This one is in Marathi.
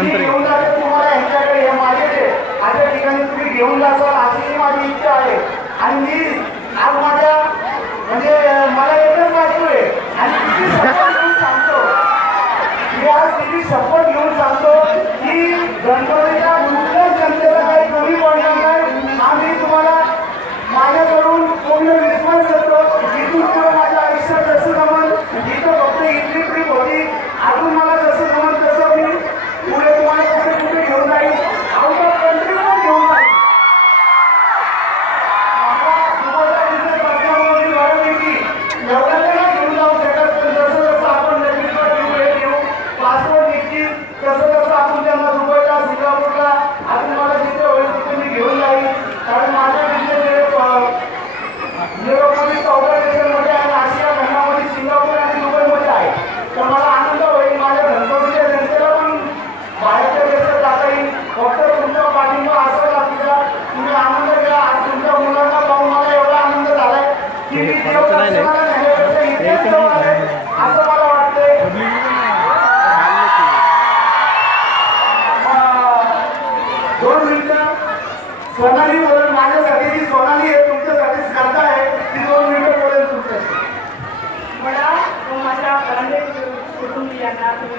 नंतर घेऊन जाते तुम्हाला यांच्याकडे हे माझे अशा ठिकाणी तुम्ही घेऊन जासाल अशी माझी इच्छा आहे। आणि मी आज माझ्या म्हणजे मला एकच वाटतो आहे आणि किती शपथ घेऊन सांगतो, मी आज किती शपथ घेऊन सांगतो की गणपतीच्या कुठल्याच जनतेला काही कमी पडणार नाही। आम्ही तुम्हाला माझ्याकडून पूर्ण विश्वास देतो। इथून पुढे माझ्या आयुष्यात जसं जमल, इथं फक्त इथली ट्रिप होती, अजून मला जसं जमल तसं मी पुढे तुम्हाला कुठे कुठे घेऊन जाईल, आउट ऑफ कंट्री पण घेऊन जाईल। मला बिझनेस असल्यामुळे मी बऱ्यापैकी एवढ्याला नाही घेऊन जाऊ शकत, पण जसं जसं आपण नवीनवर घेऊ हे घेऊ पासपोर्ट निघतील तसं तसं आपण त्यांना दुबईला सिंगापूरला अजून मला जिथे होईल तिथे मी घेऊन जाईल। कारण माझा बिझनेस युरोपमध्ये 14 देशांमध्ये आणि आशिया खंडामध्ये सिंगापूर आणि दुबईमध्ये आहे। तर मला आनंद होईल माझ्या गणपतीच्या जनतेला पण बाहेरच्या देशात जाता येईल। फक्त तुमचा पाठिंबा असाच असला तुम्ही आनंद घ्या। आज तुमच्या मुलांना पाहून मला एवढा आनंद झालाय की मी देवदर्शनाला नेण्यापेक्षा इथेच देव आहे असं मला वाटतंय। 2 मिनिटं सोनाली बोलून माझ्यासाठी जी सोनाली आहे तुमच्यासाठी स्पर्धा आहे ती 2 मिनिटं बोलेल तुमच्याशी। मला माझ्या कुटुंबियांना तुम्ही